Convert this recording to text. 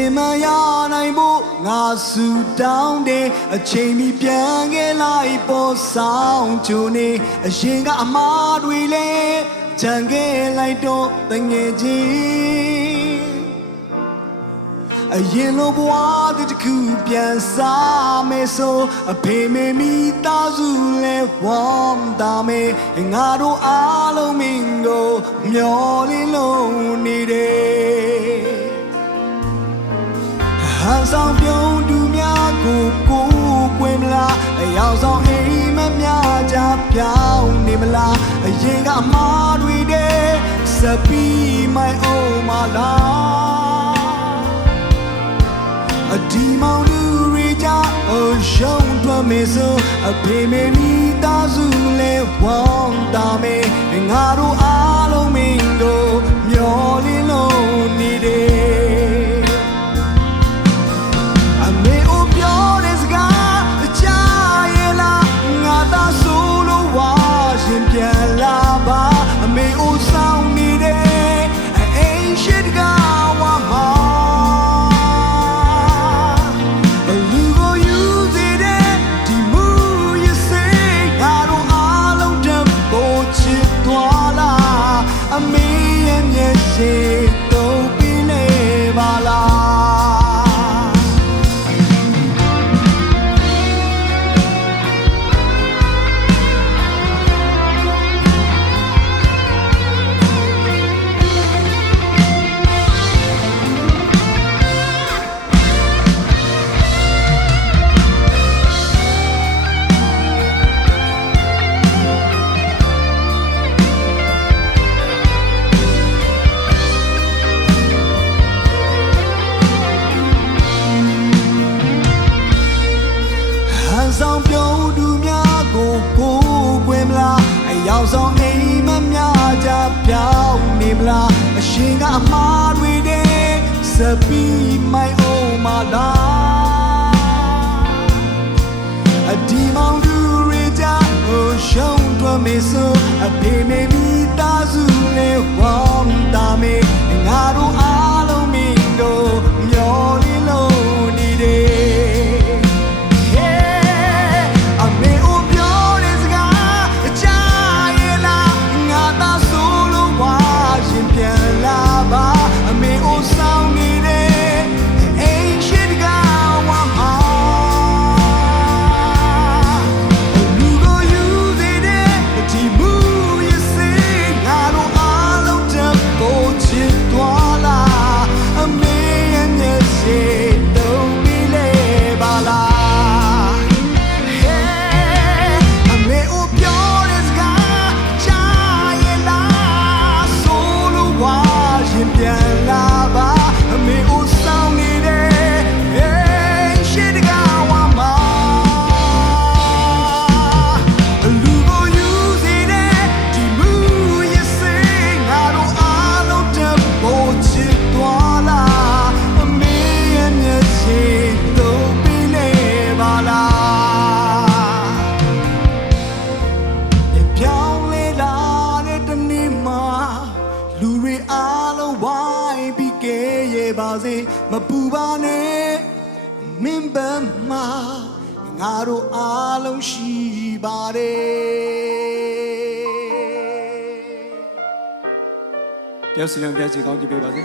အမြင်မရနိုင်ဖို့ငါဆူတောင်းတယ်အချိန်မီပြန်ခဲ့လိုက်ပေါ်ဆောင်ချူနေအရင်ကအမားတွေလဲချန်ခဲ့လိုက်တော့တငယ်ချင်းအရင်လိုဘဝတစ်ခုပြန်စားမယ်ဆိုအဖေမေမိသားစုလဲဝမ်းတာမေငါတို့အားလုံးမင်းကိုမျောလင်းလုံးနေတယ် ဆောင်ပြုံးသူများကိုကိုကွယ်မလားအယောင်ဆောင်အိမ်မများကြပြောင်းနေမလားအရင်ကအမားတွေတဲ့စပီမိုင်အိုမလားအဒီမောင်လူရီကြအရှုံးထွက်မေဆိုအဖေမေမိသားစုလဲဝမ်းတာမေငါတို့ ဆောင်ပြုံးသူများကိုကိုကွယ်မလားအယောင်ဆောင်အိမ်မများကြပြောင်းနေမလားအရှင်ကအမားတွေတဲ့စပီမိုင်အိုမလားအဒီမောင်သူရီကြကိုရှုံးထွက်မေဆိုအဖေမေမိသားစုလေဝမ်းတာမေငါတို့အား ပါစေမပူပါနဲ့မင်းဘက်မှာငါတို့အားလုံးရှိပါတယ်တယောက်စီရင်ပြချေကောင်းကြည့်ပေးပါစေ